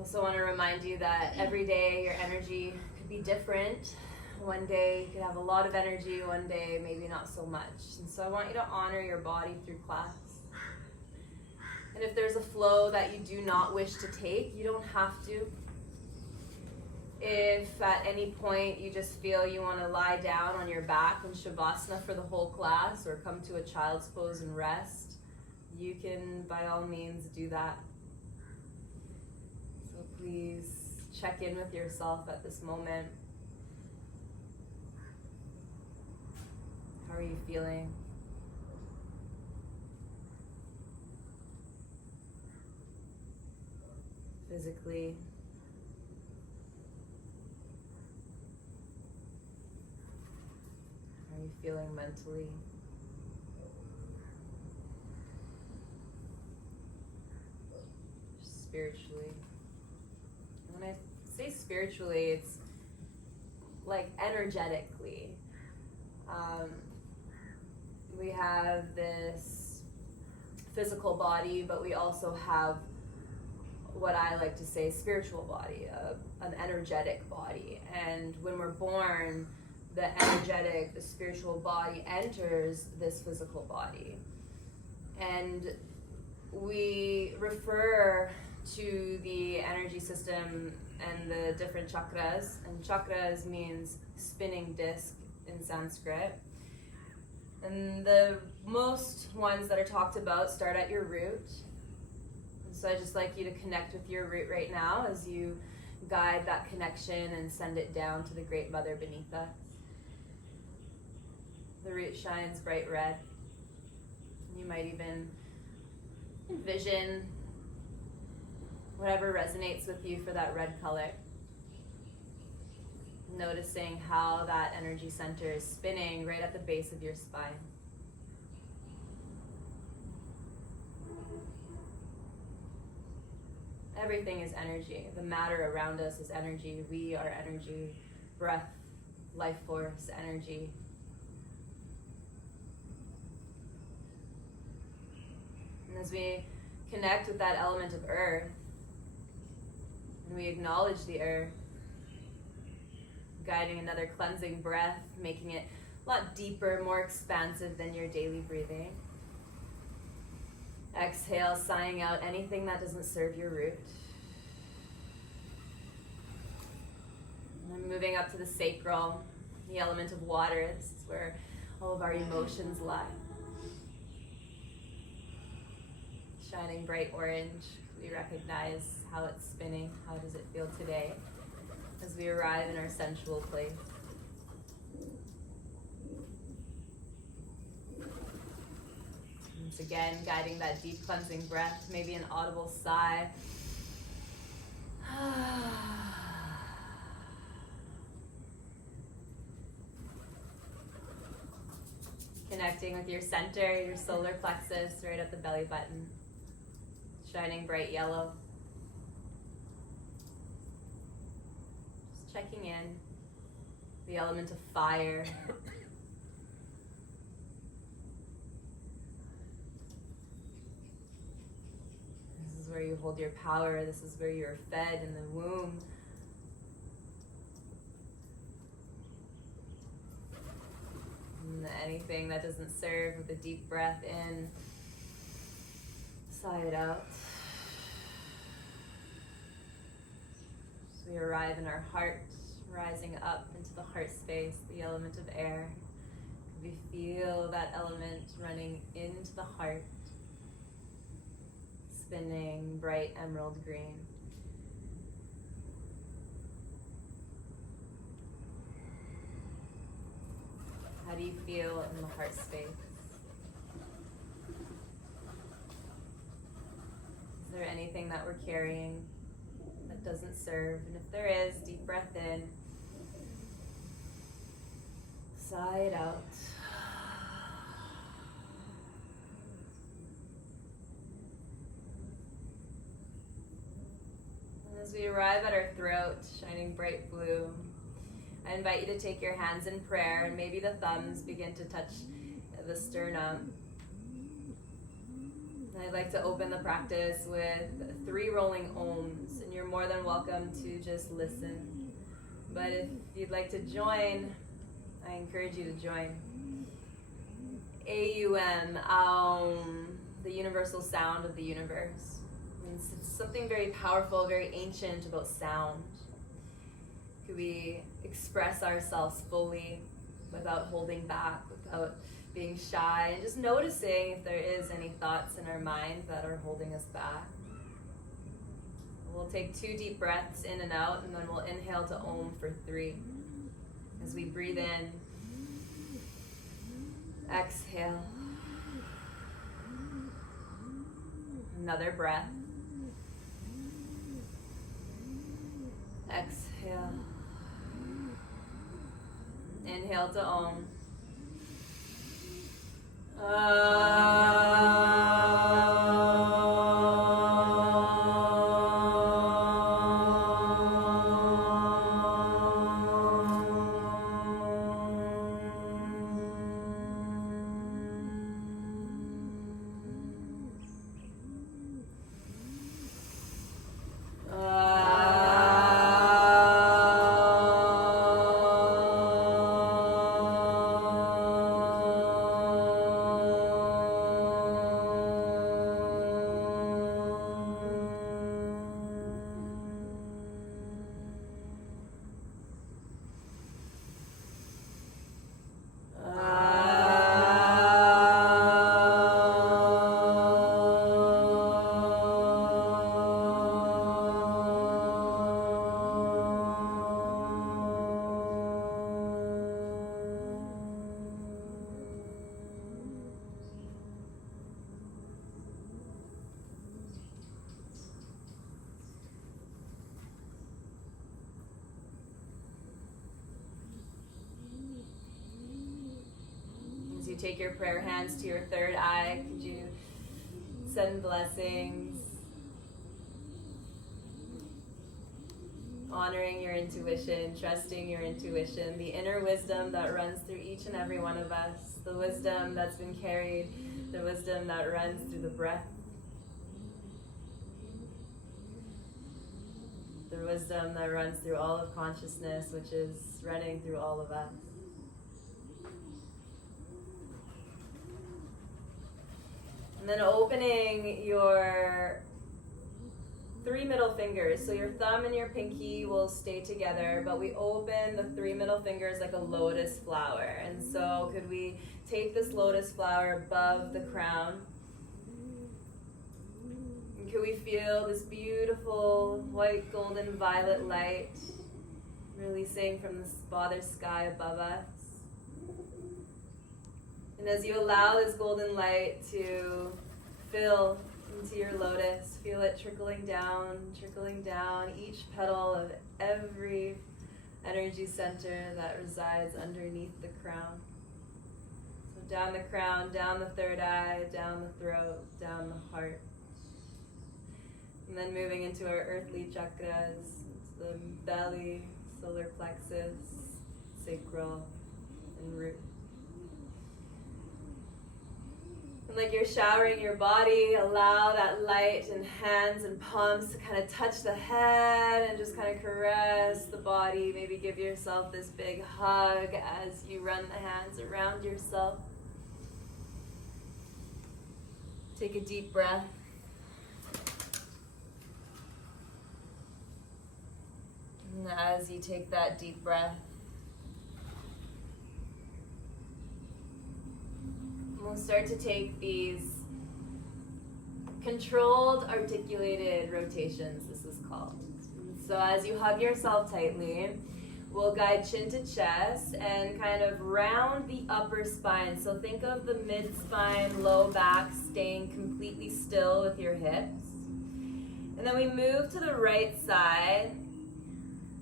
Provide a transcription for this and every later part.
Also want to remind you that every day your energy could be different. One day you could have a lot of energy, one day maybe not so much. And so I want you to honor your body through class. And if there's a flow that you do not wish to take, you don't have to. If at any point you just feel you want to lie down on your back in Shavasana for the whole class or come to a child's pose and rest, you can by all means do that. So please check in with yourself at this moment. How are you feeling? Physically. How are you feeling mentally? Spiritually. And when I say spiritually, it's like energetically. We have this physical body, but we also have what I like to say spiritual body, an energetic body. And when we're born, the energetic, the spiritual body enters this physical body. And we refer to the energy system and the different chakras. And chakras means spinning disc in Sanskrit. And the most ones that are talked about start at your root. And so I just like you to connect with your root right now as you guide that connection and send it down to the Great Mother beneath us. The root shines bright red. You might even envision whatever resonates with you for that red color. Noticing how that energy center is spinning right at the base of your spine. Everything is energy. The matter around us is energy. We are energy. Breath, life force, energy. And as we connect with that element of earth, and we acknowledge the earth, guiding another cleansing breath, making it a lot deeper, more expansive than your daily breathing. Exhale, sighing out anything that doesn't serve your root. And then moving up to the sacral, the element of water. This is where all of our emotions lie. Shining bright orange. We recognize how it's spinning. How does it feel today as we arrive in our sensual place? Once again, guiding that deep cleansing breath, maybe an audible sigh. Connecting with your center, your solar plexus, right at the belly button. Shining bright yellow. Just checking in. The element of fire. This is where you hold your power. This is where you're fed in the womb. And anything that doesn't serve, with a deep breath in, sigh it out. So we arrive in our heart, rising up into the heart space, the element of air. We feel that element running into the heart, spinning bright emerald green. How do you feel in the heart space? Is there anything that we're carrying that doesn't serve? And if there is, deep breath in. Sigh it out. And as we arrive at our throat, shining bright blue, I invite you to take your hands in prayer and maybe the thumbs begin to touch the sternum. And I'd like to open the practice with 3 rolling ohms. And you're more than welcome to just listen. But if you'd like to join, I encourage you to join. AUM, the universal sound of the universe. It's something very powerful, very ancient about sound. Could we express ourselves fully without holding back, without being shy, and just noticing if there is any thoughts in our mind that are holding us back. We'll take 2 deep breaths in and out, and then we'll inhale to Om for 3. As we breathe in, exhale. Another breath. Exhale. Inhale to Om. You take your prayer hands to your third eye. Could you send blessings, honoring your intuition, trusting your intuition, the inner wisdom that runs through each and every one of us, the wisdom that's been carried, the wisdom that runs through the breath, the wisdom that runs through all of consciousness, which is running through all of us. And then opening your 3 middle fingers. So your thumb and your pinky will stay together, but we open the 3 middle fingers like a lotus flower. And so could we take this lotus flower above the crown? And could we feel this beautiful white, golden, violet light releasing from the Father sky above us? And as you allow this golden light to fill into your lotus, feel it trickling down, each petal of every energy center that resides underneath the crown. So down the crown, down the third eye, down the throat, down the heart. And then moving into our earthly chakras, the belly, solar plexus, sacral, and root. And like you're showering your body, allow that light and hands and palms to kind of touch the head and just kind of caress the body. Maybe give yourself this big hug as you run the hands around yourself. Take a deep breath. And as you take that deep breath, we'll start to take these controlled, articulated rotations, this is called. So as you hug yourself tightly, we'll guide chin to chest and kind of round the upper spine. So think of the mid-spine, low back staying completely still with your hips. And then we move to the right side,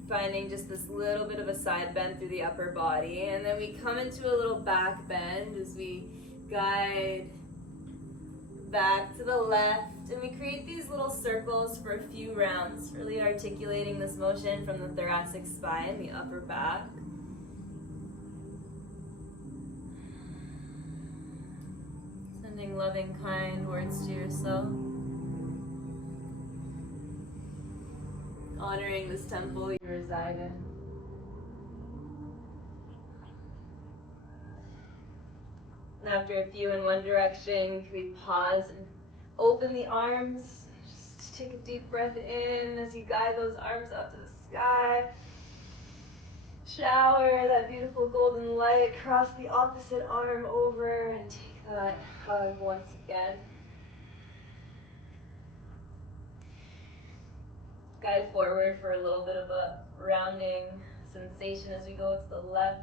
finding just this little bit of a side bend through the upper body. And then we come into a little back bend as we guide back to the left, and we create these little circles for a few rounds, really articulating this motion from the thoracic spine, the upper back. Sending loving, kind words to yourself. honoring this temple you reside in. And after a few in one direction, we pause and open the arms. Just take a deep breath in as you guide those arms up to the sky. Shower that beautiful golden light, cross the opposite arm over and take that hug once again. Guide forward for a little bit of a rounding sensation as we go to the left.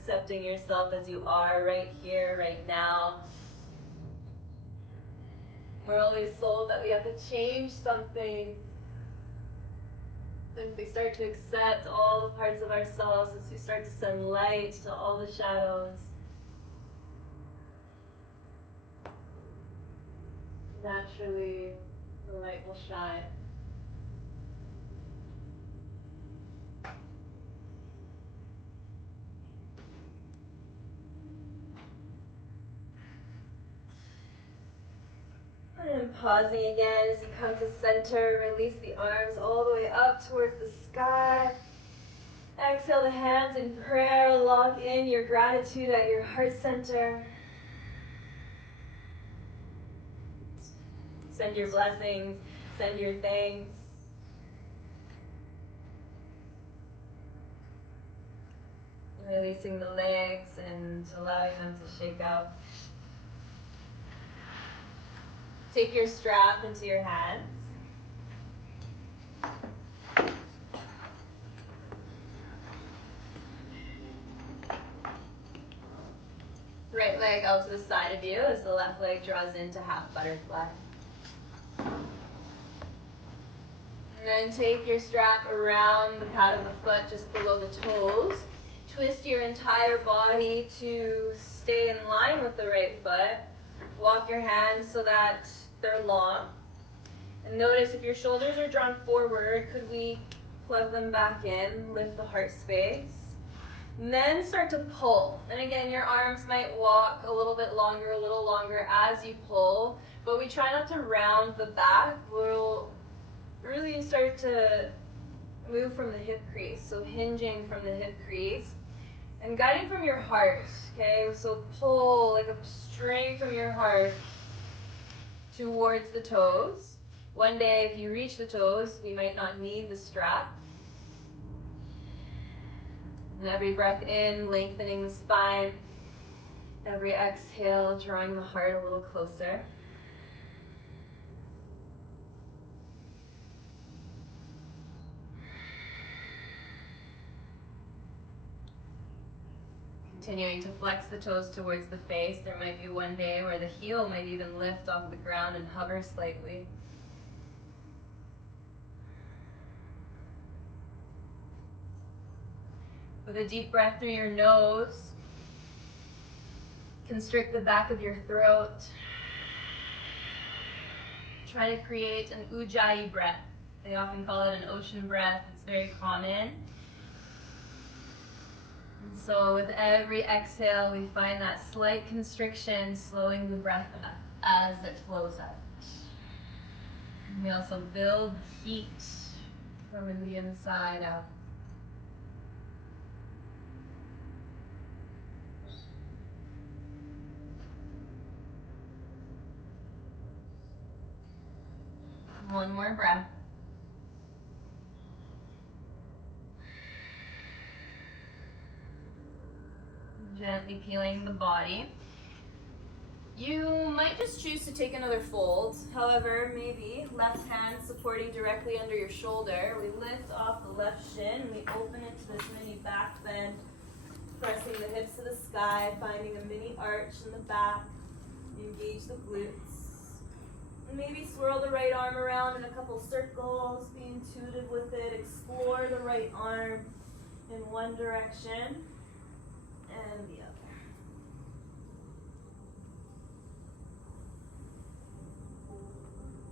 Accepting yourself as you are right here, right now. We're always told that we have to change something. And we start to accept all the parts of ourselves as we start to send light to all the shadows. Naturally, the light will shine. And pausing again as you come to center, release the arms all the way up towards the sky. Exhale the hands in prayer, lock in your gratitude at your heart center. Send your blessings, send your thanks. Releasing the legs and allowing them to shake out. Take your strap into your hands. Right leg out to the side of you as the left leg draws into half butterfly. And then take your strap around the pad of the foot just below the toes. Twist your entire body to stay in line with the right foot. Walk your hands so that they're long. And notice if your shoulders are drawn forward, could we plug them back in, lift the heart space. And then start to pull. And again, your arms might walk a little longer as you pull. But we try not to round the back. We'll really start to move from the hip crease. So hinging from the hip crease. And guiding from your heart, okay? So pull like a string from your heart towards the toes. One day, if you reach the toes, you might not need the strap. And every breath in, lengthening the spine. Every exhale, drawing the heart a little closer. Continuing to flex the toes towards the face. There might be one day where the heel might even lift off the ground and hover slightly. With a deep breath through your nose, constrict the back of your throat. Try to create an ujjayi breath. They often call it an ocean breath. It's very common. And so with every exhale, we find that slight constriction, slowing the breath up as it flows out. And we also build heat from the inside out. One more breath. Gently peeling the body. You might just choose to take another fold. However, maybe left hand supporting directly under your shoulder. We lift off the left shin. We open it to this mini back bend. Pressing the hips to the sky, finding a mini arch in the back. Engage the glutes. And maybe swirl the right arm around in a couple circles. Be intuitive with it. Explore the right arm in one direction and the other.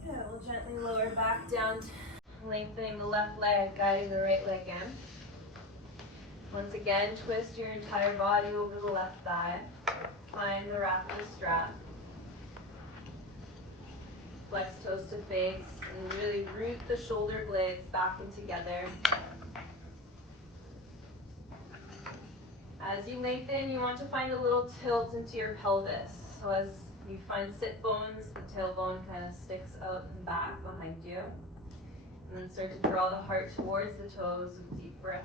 Okay, we'll gently lower back down, lengthening the left leg, guiding the right leg in. Once again, twist your entire body over the left thigh. Find the wrap of the strap. Flex toes to face and really root the shoulder blades back in together. As you lengthen, you want to find a little tilt into your pelvis. So as you find sit bones, the tailbone kind of sticks out and back behind you. And then start to draw the heart towards the toes with a deep breath.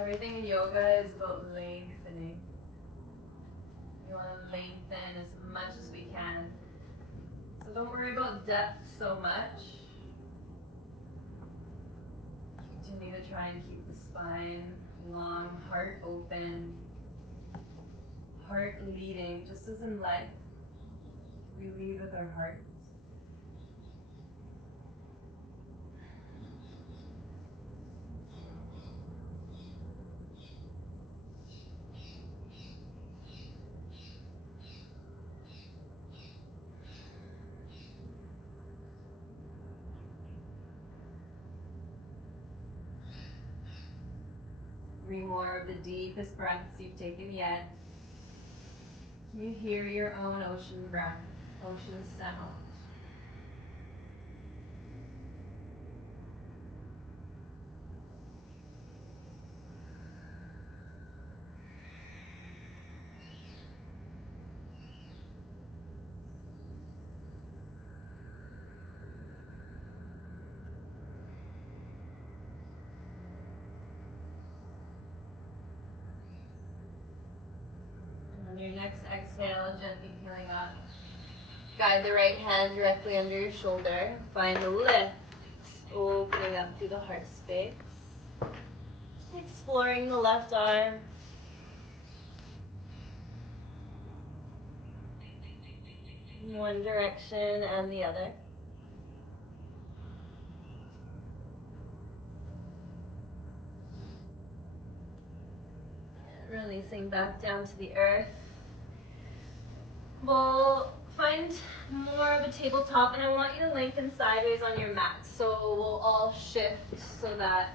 Everything in yoga is about lengthening. We want to lengthen as much as we can. So don't worry about depth so much. Continue to try and keep the spine long, heart open, heart leading, just as in life. We lead with our hearts. Three more of the deepest breaths you've taken yet. You hear your own ocean breath, ocean sound. On your next exhale, gently peeling up. Guide the right hand directly under your shoulder. Find the lift, opening up through the heart space. Exploring the left arm. In one direction and the other. Releasing back down to the earth. We'll find more of a tabletop, and I want you to lengthen sideways on your mat. So we'll all shift so that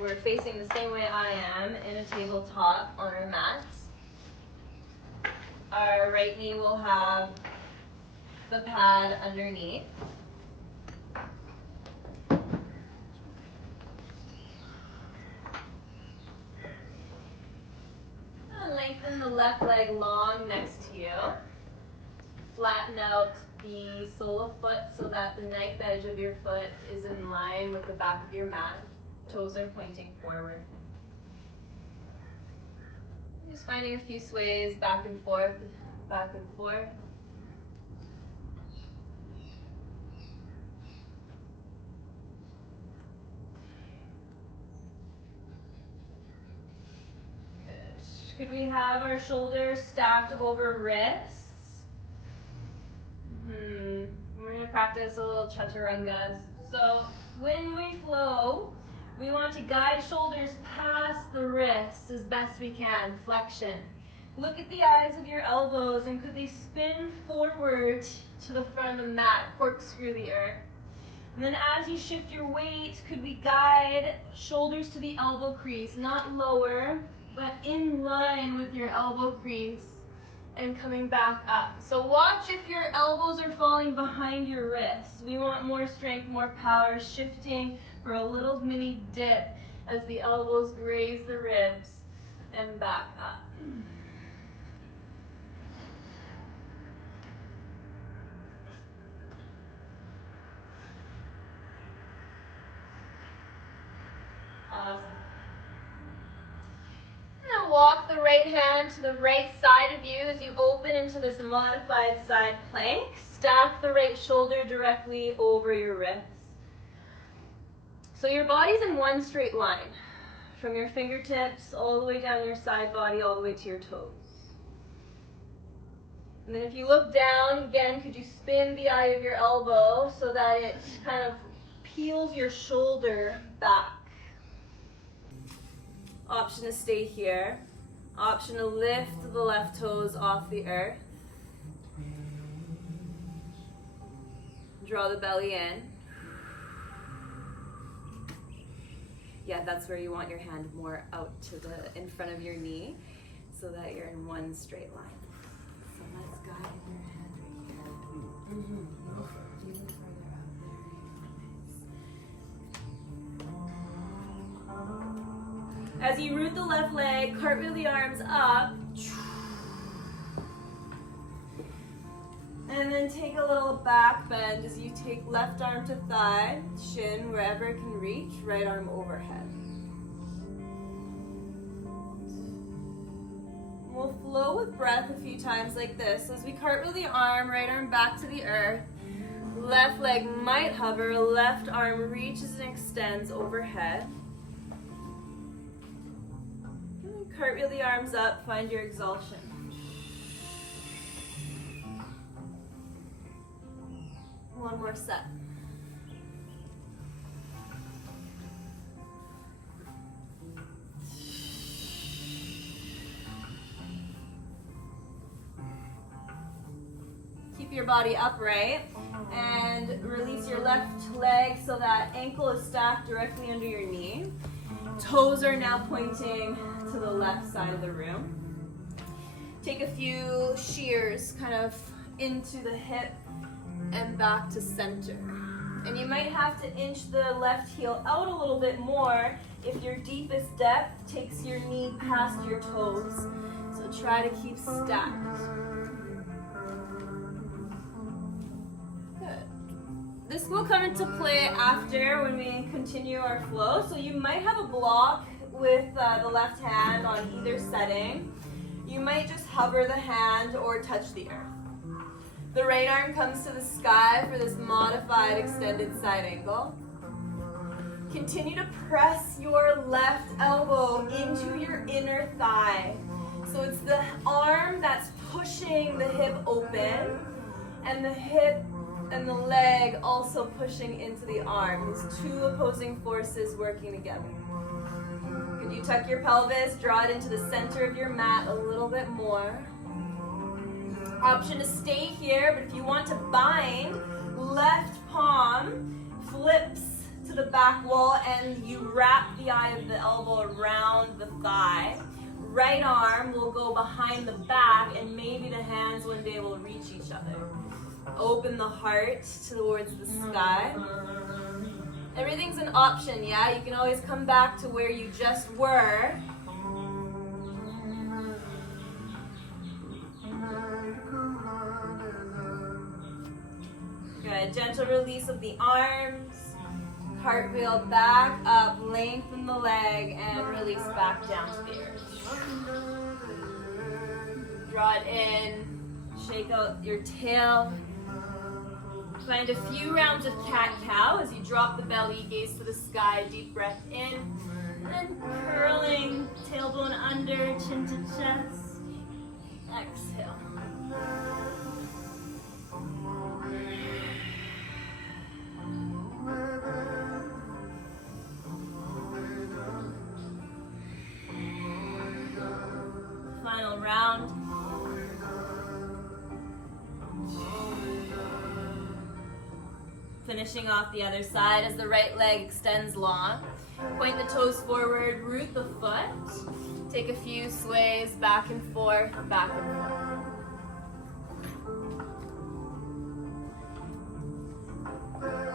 we're facing the same way I am in a tabletop on our mats. Our right knee will have the pad underneath. And lengthen the left leg long next to you. Flatten out the sole of foot so that the knife edge of your foot is in line with the back of your mat. Toes are pointing forward. Just finding a few sways back and forth, back and forth. Good. Could we have our shoulders stacked over wrists? We're going to practice a little chaturanga. So when we flow, we want to guide shoulders past the wrists as best we can, flexion. Look at the eyes of your elbows, and could they spin forward to the front of the mat, corkscrew the earth. And then as you shift your weight, could we guide shoulders to the elbow crease, not lower, but in line with your elbow crease and coming back up. So watch if your elbows are falling behind your wrists. We want more strength, more power, shifting for a little mini dip as the elbows graze the ribs and back up. Awesome. Now walk the right hand to the right side of you as you open into this modified side plank. Stack the right shoulder directly over your wrist. So your body's in one straight line, from your fingertips all the way down your side body, all the way to your toes. And then if you look down, again, could you spin the eye of your elbow so that it kind of peels your shoulder back? Option to stay here. Option to lift the left toes off the earth. Draw the belly in. Yeah, that's where you want your hand more out to in front of your knee so that you're in one straight line. So let's guide your hand right here. Even further out there. As you root the left leg, cartwheel the arms up. And then take a little back bend as you take left arm to thigh, shin wherever it can reach, right arm overhead. We'll flow with breath a few times like this. As we cartwheel the arm, right arm back to the earth. Left leg might hover, left arm reaches and extends overhead. And cartwheel the arms up, find your exhalation. One more set. Keep your body upright and release your left leg so that ankle is stacked directly under your knee. Toes are now pointing to the left side of the room. Take a few shears kind of into the hip and back to center. And you might have to inch the left heel out a little bit more if your deepest depth takes your knee past your toes. So try to keep stacked. Good. This will come into play after when we continue our flow. So you might have a block with the left hand on either setting. You might just hover the hand or touch the earth. The right arm comes to the sky for this modified extended side angle. Continue to press your left elbow into your inner thigh. So it's the arm that's pushing the hip open, and the hip and the leg also pushing into the arm. These two opposing forces working together. Could you tuck your pelvis, draw it into the center of your mat a little bit more. Option to stay here, but if you want to bind, left palm flips to the back wall and you wrap the eye of the elbow around the thigh. Right arm will go behind the back and maybe the hands one day will reach each other. Open the heart towards the sky. Everything's an option, yeah? You can always come back to where you just were. Good. Gentle release of the arms. Cartwheel back up, lengthen the leg, and release back down to the earth. Draw it in, shake out your tail. Find a few rounds of cat-cow as you drop the belly, gaze to the sky, deep breath in. And then curling, tailbone under, chin to chest. Exhale. Final round. Finishing off the other side as the right leg extends long. Point the toes forward, root the foot. Take a few sways back and forth, back and forth.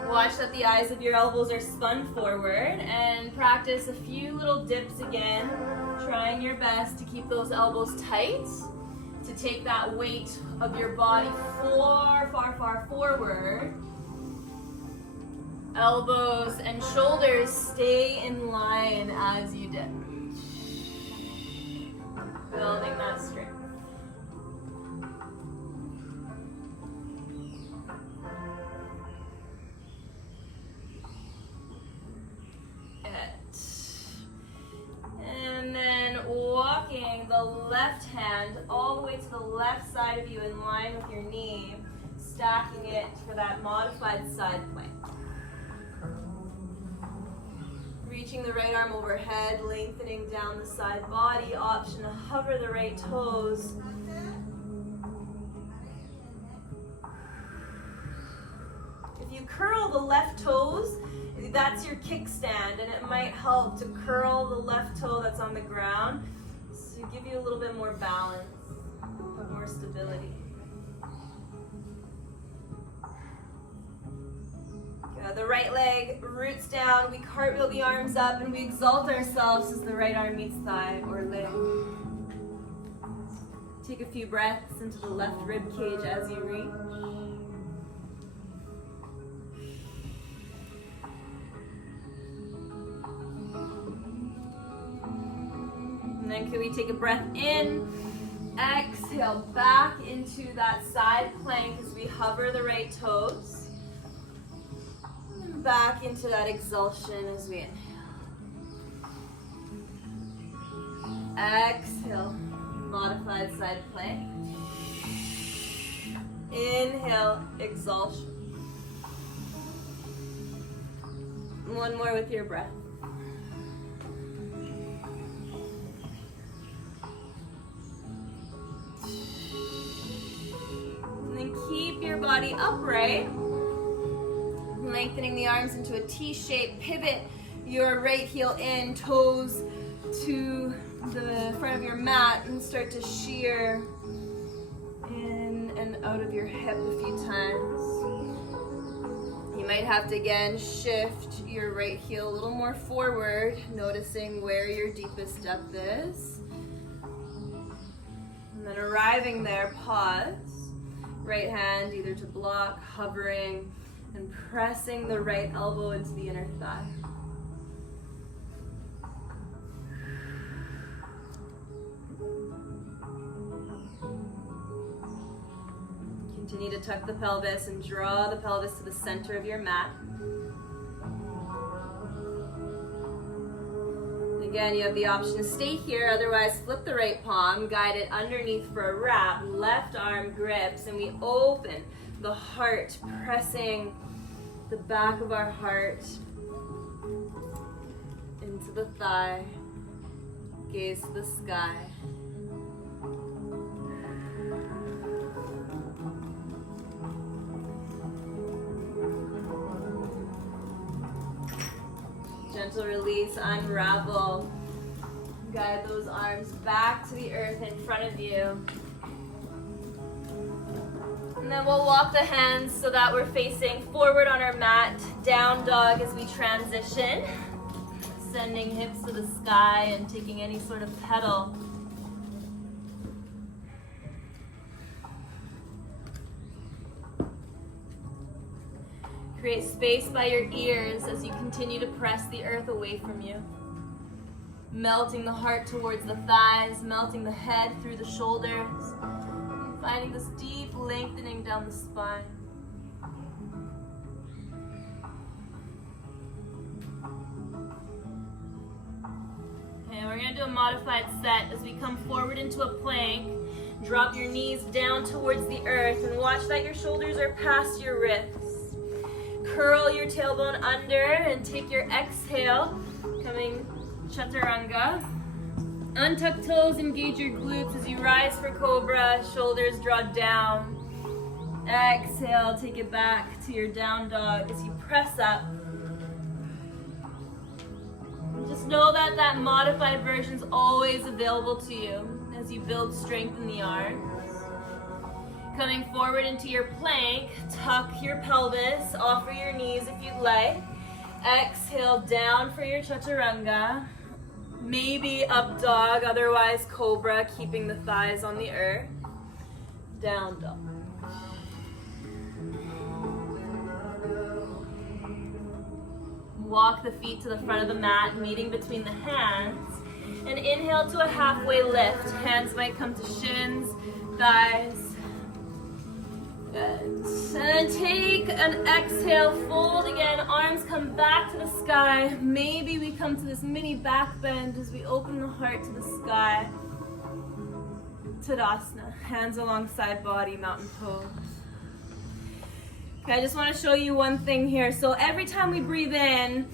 Watch that the eyes of your elbows are spun forward and practice a few little dips again, trying your best to keep those elbows tight, to take that weight of your body far, far, far forward. Elbows and shoulders stay in line as you dip. Building that strength. And then walking the left hand all the way to the left side of you in line with your knee, stacking it for that modified side plank. Reaching the right arm overhead, lengthening down the side body. Option to hover the right toes. If you curl the left toes. That's your kickstand, and it might help to curl the left toe that's on the ground to give you a little bit more balance, more stability. The right leg roots down, we cartwheel the arms up, and we exalt ourselves as the right arm meets thigh or leg. Take a few breaths into the left rib cage as you reach. And then can we take a breath in, exhale back into that side plank as we hover the right toes. And back into that exhalation as we inhale. Exhale, modified side plank. Inhale, exhalation. One more with your breath. Keep your body upright, lengthening the arms into a T shape. Pivot your right heel in, toes to the front of your mat, and start to shear in and out of your hip a few times. You might have to again shift your right heel a little more forward, noticing where your deepest depth is. And then arriving there, pause. Right hand either to block, hovering, and pressing the right elbow into the inner thigh. Continue to tuck the pelvis and draw the pelvis to the center of your mat. Again, you have the option to stay here, otherwise flip the right palm, guide it underneath for a wrap, left arm grips, and we open the heart, pressing the back of our heart into the thigh, gaze to the sky. Gentle release, unravel. Guide those arms back to the earth in front of you. And then we'll walk the hands so that we're facing forward on our mat, down dog as we transition. Sending hips to the sky and taking any sort of pedal. Create space by your ears as you continue to press the earth away from you. Melting the heart towards the thighs, melting the head through the shoulders, and finding this deep lengthening down the spine. Okay, we're going to do a modified set as we come forward into a plank. Drop your knees down towards the earth and watch that your shoulders are past your wrists. Curl your tailbone under and take your exhale, coming chaturanga. Untuck toes, engage your glutes as you rise for cobra, shoulders draw down. Exhale, take it back to your down dog as you press up. And just know that that modified version is always available to you as you build strength in the arms. Coming forward into your plank, tuck your pelvis, offer your knees if you'd like. Exhale down for your chaturanga. Maybe up dog, otherwise cobra, keeping the thighs on the earth. Down dog. Walk the feet to the front of the mat, meeting between the hands. And inhale to a halfway lift. Hands might come to shins, thighs. Good. And then take an exhale, fold again, arms come back to the sky. Maybe we come to this mini back bend as we open the heart to the sky. Tadasana, hands alongside body, mountain pose. Okay, I just want to show you one thing here. So every time we breathe in,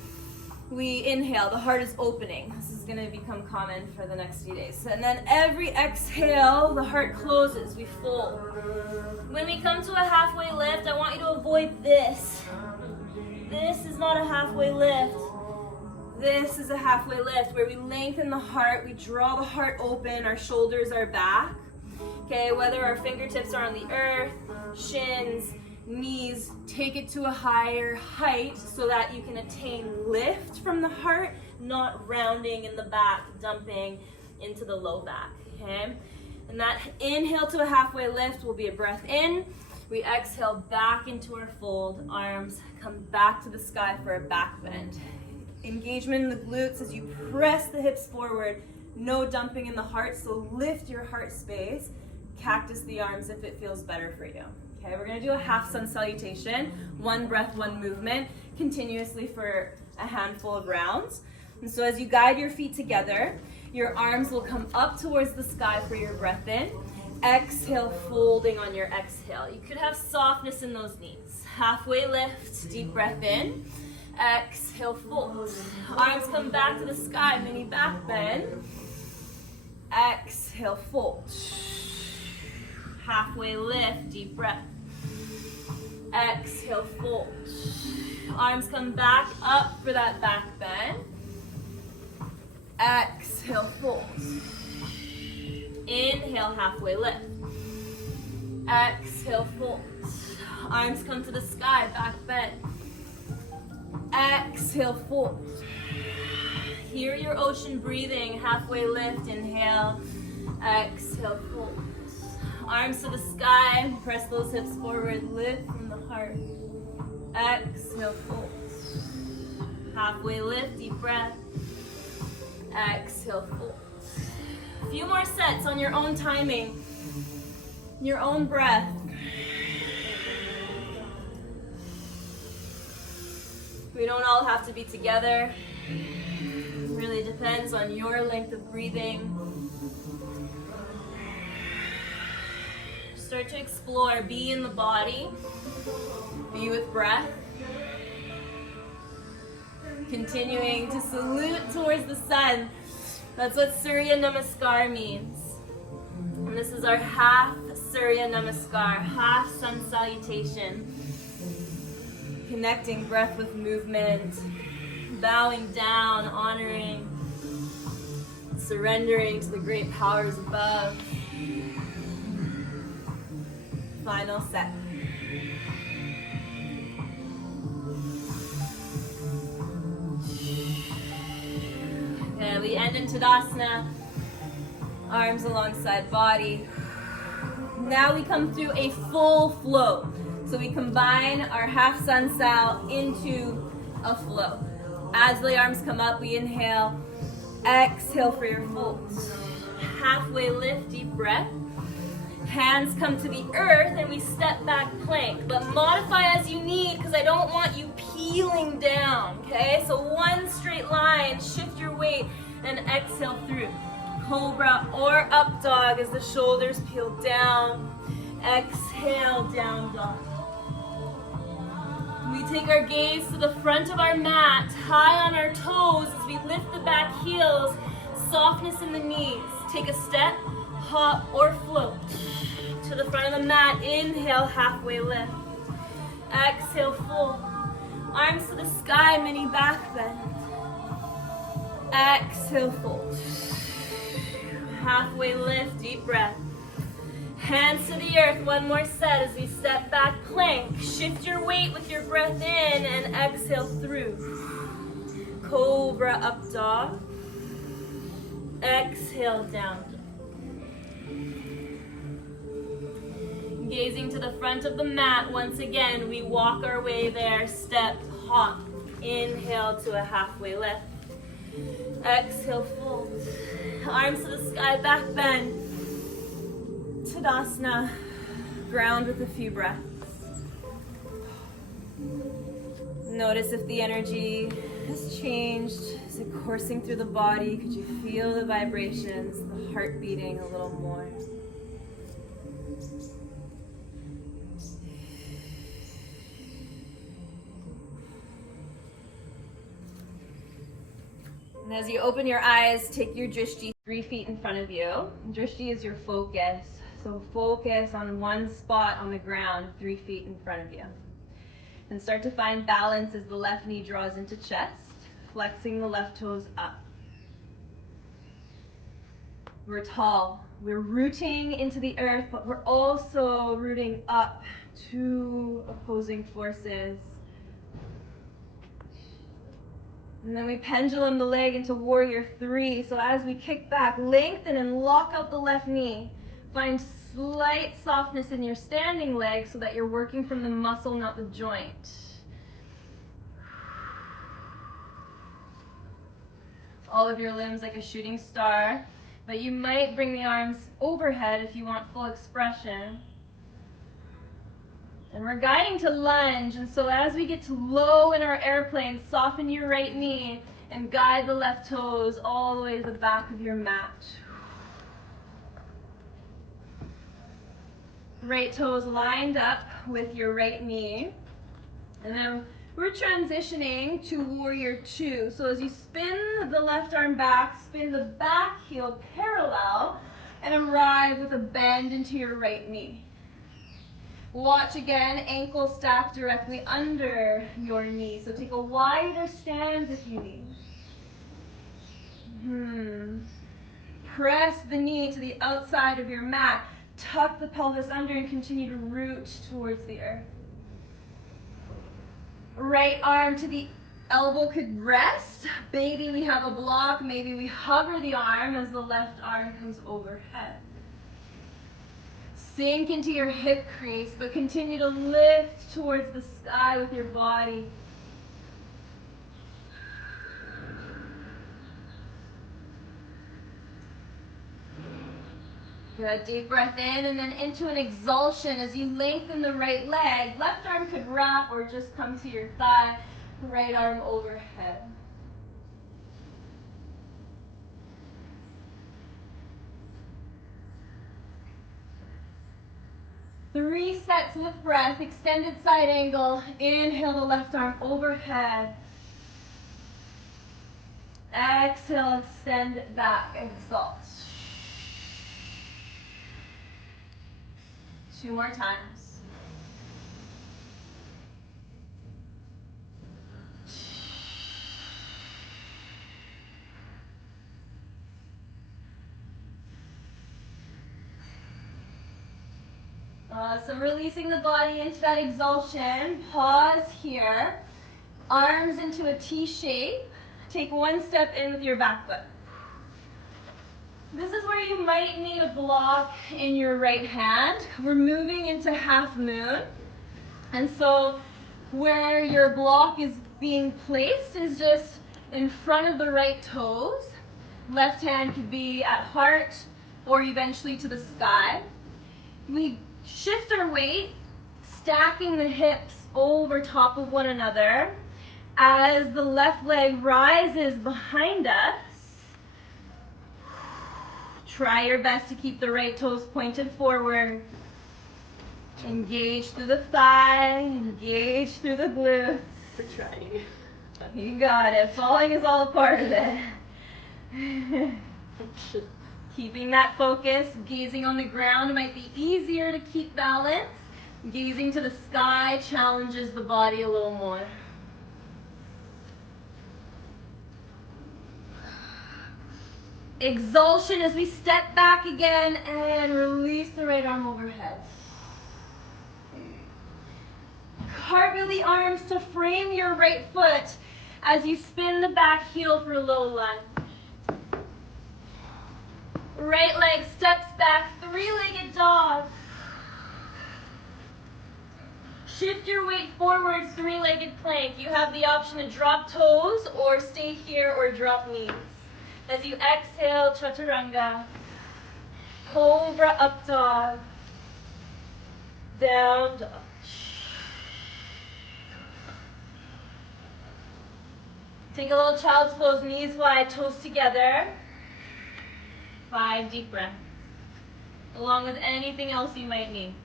we inhale, the heart is opening. This is going to become common for the next few days. And then every exhale, the heart closes, we fold. When we come to a halfway lift, I want you to avoid this. This is not a halfway lift. This is a halfway lift where we lengthen the heart, we draw the heart open, our shoulders are back. Okay, whether our fingertips are on the earth, shins, knees, take it to a higher height so that you can attain lift from the heart, not rounding in the back, dumping into the low back, okay? And that inhale to a halfway lift will be a breath in. We exhale back into our fold, arms come back to the sky for a back bend. Engagement in the glutes as you press the hips forward, no dumping in the heart, so lift your heart space. Cactus the arms if it feels better for you. Okay, we're gonna do a half sun salutation, one breath, one movement, continuously for a handful of rounds. And so as you guide your feet together, your arms will come up towards the sky for your breath in. Exhale, folding on your exhale. You could have softness in those knees. Halfway lift, deep breath in. Exhale, fold. Arms come back to the sky, mini back bend. Exhale, fold. Halfway lift, deep breath. Exhale, fold. Arms come back up for that back bend. Exhale, fold. Inhale, halfway lift. Exhale, fold. Arms come to the sky, back bend. Exhale, fold. Hear your ocean breathing, halfway lift, inhale. Exhale, fold. Arms to the sky, press those hips forward, lift from the heart. Exhale, fold. Halfway lift, deep breath. Exhale, fold. A few more sets on your own timing, your own breath. We don't all have to be together. It really depends on your length of breathing. Start to explore, be in the body, be with breath. Continuing to salute towards the sun. That's what Surya Namaskar means. And this is our half Surya Namaskar, half sun salutation. Connecting breath with movement, bowing down, honoring, surrendering to the great powers above. Final set. Okay, we end in Tadasana, arms alongside body. Now we come through a full flow. So we combine our half sun sal into a flow. As the arms come up, we inhale, exhale for your folds. Halfway lift, deep breath. Hands come to the earth and we step back plank, but modify as you need because I don't want you peeling down, okay? So one straight line, shift your weight and exhale through. Cobra or up dog as the shoulders peel down. Exhale, down dog. We take our gaze to the front of our mat, high on our toes as we lift the back heels, softness in the knees. Take a step, hop or float to the front of the mat. Inhale, halfway lift. Exhale, fold. Arms to the sky, mini back bend. Exhale, fold. Halfway lift, deep breath. Hands to the earth, one more set as we step back plank. Shift your weight with your breath in and exhale through. Cobra up dog. Exhale, down dog. Gazing to the front of the mat, once again, we walk our way there, step, hop. Inhale to a halfway lift. Exhale, fold. Arms to the sky, back bend. Tadasana, ground with a few breaths. Notice if the energy has changed. Is it coursing through the body? Could you feel the vibrations, the heart beating a little more? And as you open your eyes, take your drishti 3 feet in front of you. Drishti is your focus. So focus on one spot on the ground, 3 feet in front of you. And start to find balance as the left knee draws into chest, flexing the left toes up. We're tall. We're rooting into the earth, but we're also rooting up to opposing forces. And then we pendulum the leg into warrior 3. So as we kick back, lengthen and lock out the left knee. Find slight softness in your standing leg so that you're working from the muscle, not the joint. All of your limbs like a shooting star, but you might bring the arms overhead if you want full expression. And we're guiding to lunge, and so as we get to low in our airplane, soften your right knee and guide the left toes all the way to the back of your mat. Right toes lined up with your right knee. And then we're transitioning to warrior 2. So as you spin the left arm back, spin the back heel parallel, and arrive with a bend into your right knee. Watch again, ankle stacked directly under your knee. So take a wider stance if you need. Press the knee to the outside of your mat. Tuck the pelvis under and continue to root towards the earth. Right arm to the elbow could rest. Maybe we have a block. Maybe we hover the arm as the left arm comes overhead. Sink into your hip crease, but continue to lift towards the sky with your body. Good, deep breath in and then into an exhalation as you lengthen the right leg. Left arm could wrap or just come to your thigh. Right arm overhead. Three sets with breath, extended side angle. Inhale the left arm overhead. Exhale, extend back, exalt. 2 more times. So releasing the body into that exhaltation. Pause here. Arms into a T shape. Take one step in with your back foot. This is where you might need a block in your right hand. We're moving into half moon. And so where your block is being placed is just in front of the right toes. Left hand could be at heart or eventually to the sky. We shift our weight, stacking the hips over top of one another. As the left leg rises behind us, try your best to keep the right toes pointed forward. Engage through the thigh, engage through the glutes. We're trying. You got it. Falling is all a part of it. Keeping that focus, gazing on the ground might be easier to keep balance. Gazing to the sky challenges the body a little more. Exhalation as we step back again and release the right arm overhead. Cartwheel the arms to frame your right foot as you spin the back heel for a low lunge. Right leg steps back, 3-legged dog. Shift your weight forward, 3-legged plank. You have the option to drop toes or stay here or drop knees. As you exhale, chaturanga. Cobra up dog. Down dog. Take a little child's pose, knees wide, toes together. 5 deep breaths. Along with anything else you might need.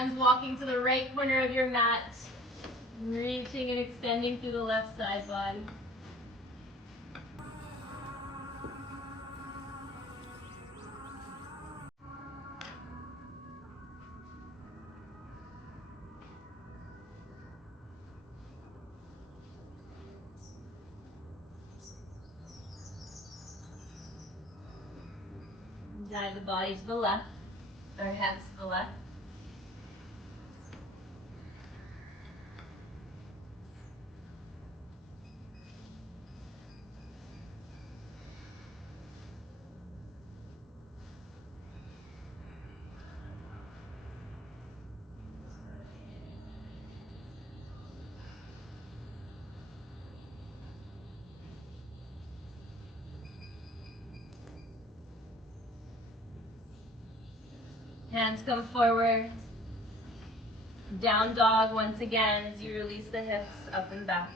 Hands walking to the right corner of your mat. Reaching and extending through the left side body. Dive the body to the left, or hands to the left. Hands come forward. Down dog once again as you release the hips up and back.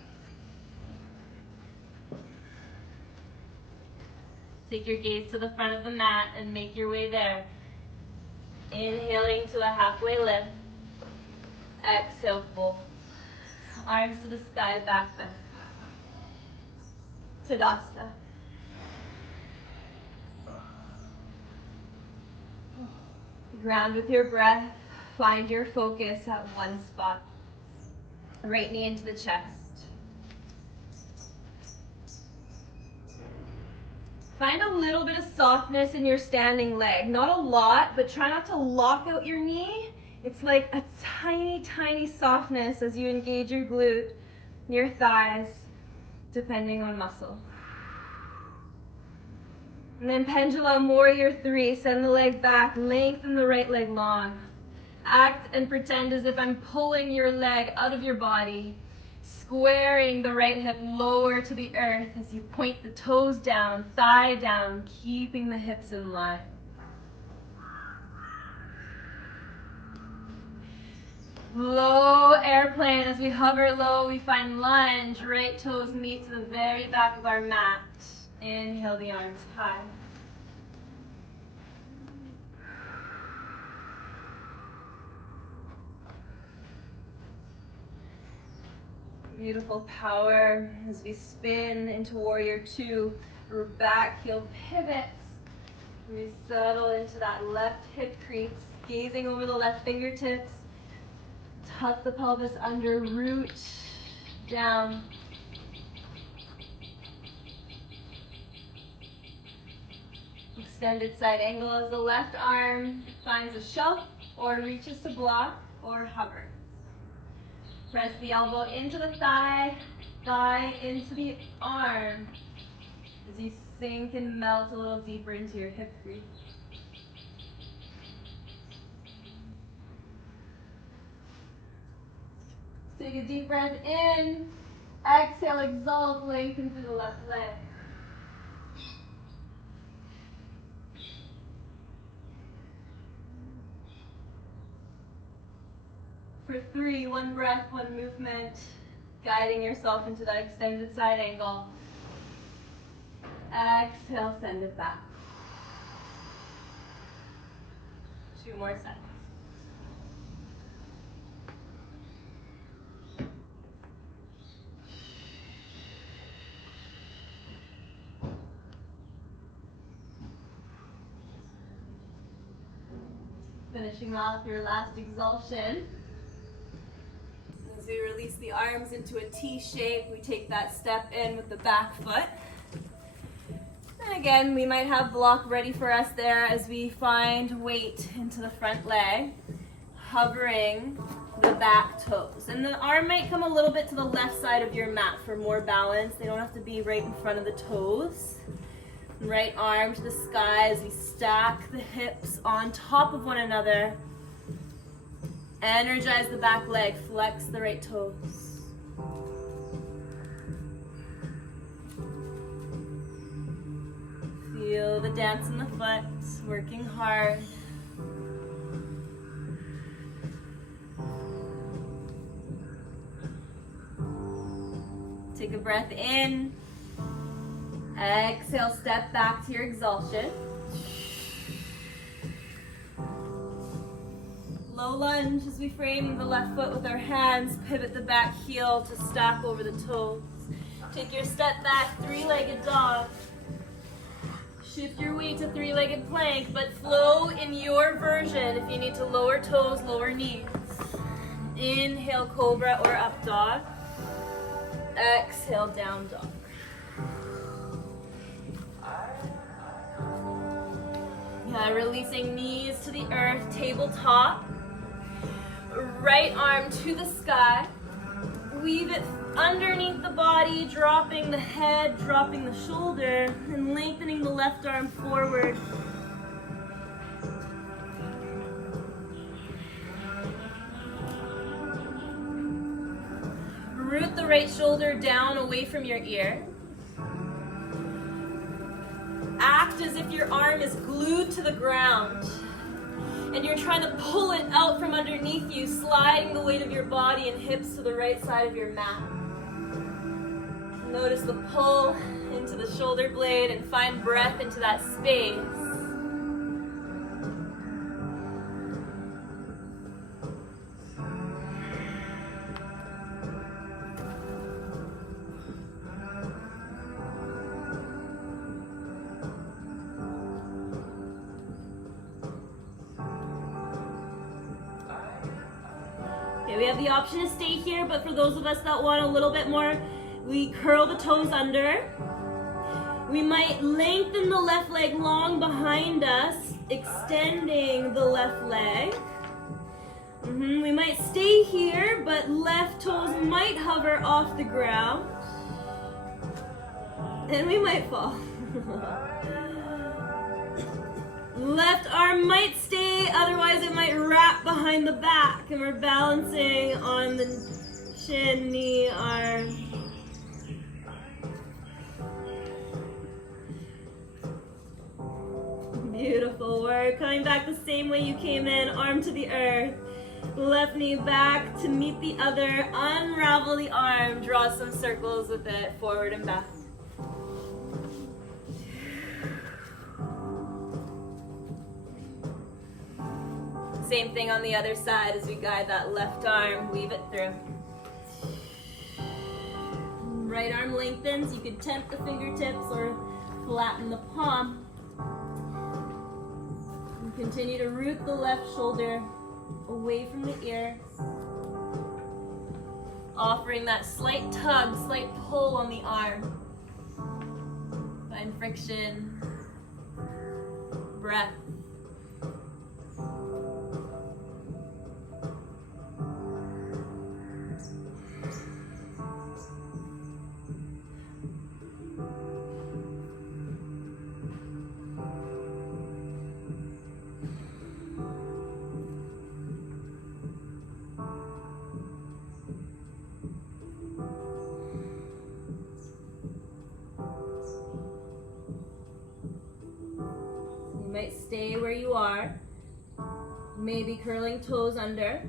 Take your gaze to the front of the mat and make your way there. Inhaling to a halfway lift. Exhale, fold. Arms to the sky, back bend. Tadasana. Ground with your breath. Find your focus at one spot. Right knee into the chest. Find a little bit of softness in your standing leg. Not a lot, but try not to lock out your knee. It's like a tiny, tiny softness as you engage your glute, your thighs, depending on muscle. And then pendulum warrior 3, send the leg back, lengthen the right leg long. Act and pretend as if I'm pulling your leg out of your body, squaring the right hip lower to the earth as you point the toes down, thigh down, keeping the hips in line. Low airplane. As we hover low, we find lunge. Right toes meet to the very back of our mat. Inhale the arms high. Beautiful power as we spin into warrior 2. Our back heel pivots. We settle into that left hip crease, gazing over the left fingertips. Tuck the pelvis under, root down. Extended side angle as the left arm finds a shelf or reaches to block or hover. Press the elbow into the thigh, thigh into the arm as you sink and melt a little deeper into your hip crease. Take a deep breath in, exhale, exalt, lengthen through the left leg. For 3, one breath, one movement, guiding yourself into that extended side angle. Exhale, send it back. 2 more sets. Finishing off your last exhalation. As we release the arms into a T shape, we take that step in with the back foot. And again, we might have block ready for us there as we find weight into the front leg, hovering the back toes. And the arm might come a little bit to the left side of your mat for more balance. They don't have to be right in front of the toes. Right arm to the sky as we stack the hips on top of one another. Energize the back leg, flex the right toes. Feel the dance in the foot, working hard. Take a breath in. Exhale, step back to your exhalation. Low lunge as we frame the left foot with our hands, pivot the back heel to stack over the toes. Take your step back, three-legged dog. Shift your weight to three-legged plank, but flow in your version. If you need to lower toes, lower knees. Inhale, cobra or up dog. Exhale, down dog. Releasing knees to the earth, tabletop. Right arm to the sky. Weave it underneath the body, dropping the head, dropping the shoulder, and lengthening the left arm forward. Root the right shoulder down away from your ear. Act as if your arm is glued to the ground and you're trying to pull it out from underneath you, sliding the weight of your body and hips to the right side of your mat. Notice the pull into the shoulder blade and find breath into that space. We have the option to stay here, but for those of us that want a little bit more, we curl the toes under. We might lengthen the left leg long behind us, extending the left leg. We might stay here, but left toes might hover off the ground. And we might fall. Left arm might stay, otherwise it might wrap behind the back, and we're balancing on the shin, knee, arm. Beautiful work. Coming back the same way you came in, arm to the earth. Left knee back to meet the other. Unravel the arm, draw some circles with it, forward and back. Same thing on the other side as we guide that left arm, weave it through. Right arm lengthens, you can tent the fingertips or flatten the palm. And continue to root the left shoulder away from the ear. Offering that slight tug, slight pull on the arm. Find friction, breath. Might stay where you are, maybe curling toes under,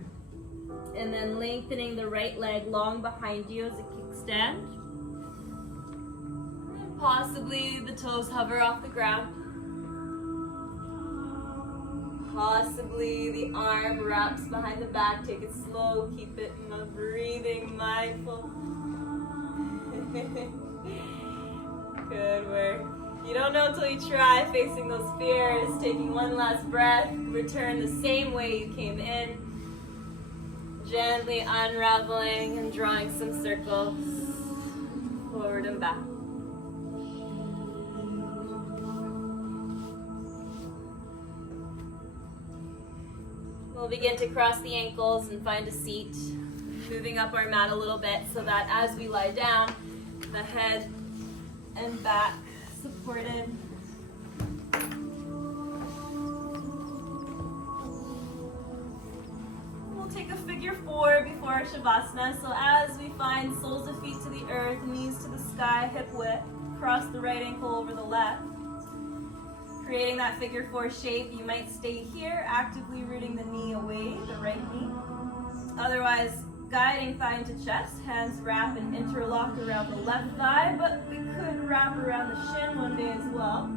and then lengthening the right leg long behind you as a kickstand. Possibly the toes hover off the ground. Possibly the arm wraps behind the back. Take it slow, keep it breathing, mindful. Good work. You don't know until you try, facing those fears, taking one last breath, return the same way you came in, gently unraveling and drawing some circles, forward and back. We'll begin to cross the ankles and find a seat, moving up our mat a little bit so that as we lie down, the head and back supported. We'll take a figure four before our Shavasana. So as we find soles of feet to the earth, knees to the sky, hip width, cross the right ankle over the left. Creating that figure four shape, you might stay here, actively rooting the knee away, the right knee. Otherwise, guiding thigh into chest, hands wrap and interlock around the left thigh, but we could wrap around the shin one day as well.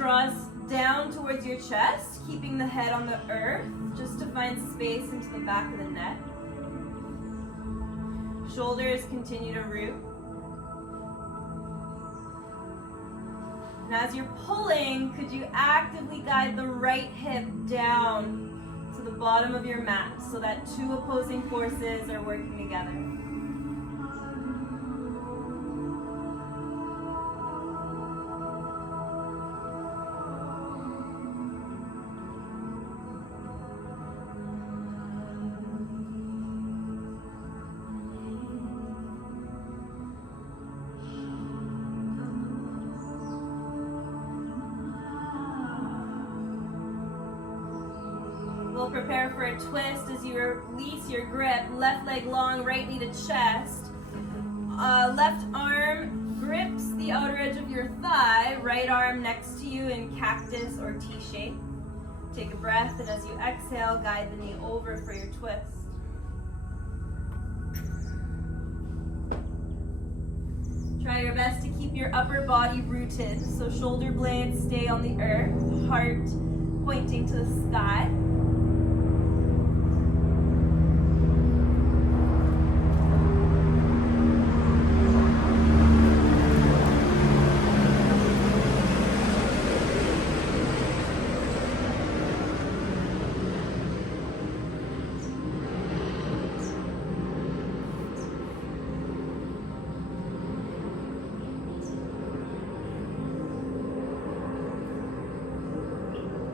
draws down towards your chest, keeping the head on the earth, just to find space into the back of the neck. Shoulders continue to root. And as you're pulling, could you actively guide the right hip down to the bottom of your mat so that two opposing forces are working together? We'll prepare for a twist as you release your grip. Left leg long, right knee to chest. Left arm grips the outer edge of your thigh. Right arm next to you in cactus or T-shape. Take a breath, and as you exhale, guide the knee over for your twist. Try your best to keep your upper body rooted, so shoulder blades stay on the earth, heart pointing to the sky.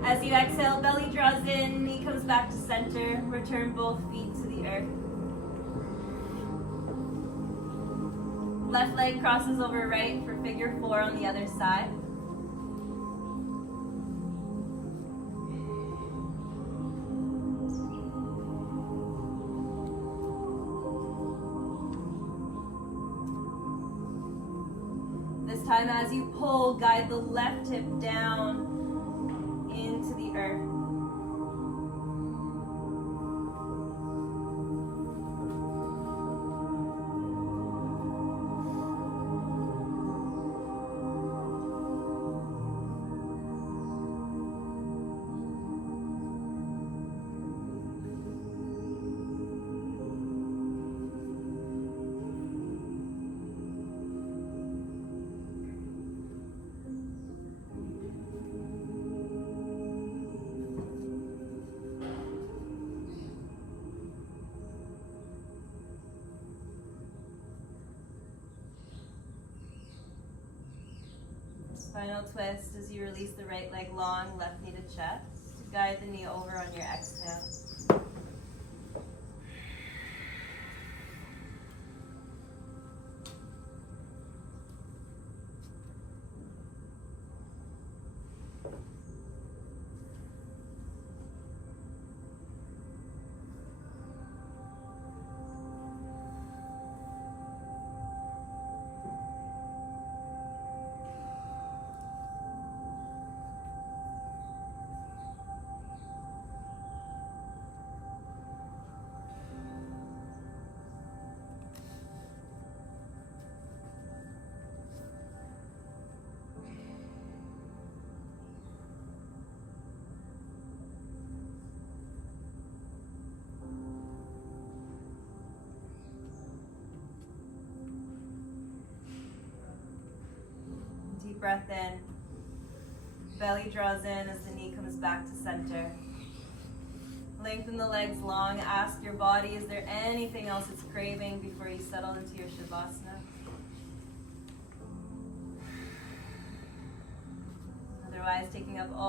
As you exhale, belly draws in, knee comes back to center. Return both feet to the earth. Left leg crosses over right for figure 4 on the other side. This time as you pull, guide the left hip down into the earth. Final twist as you release the right leg long, left knee to chest. Guide the knee over on your exhale. Deep breath in. Belly draws in as the knee comes back to center. Lengthen the legs long. Ask your body, is there anything else it's craving before you settle into your Shavasana? Otherwise, taking up all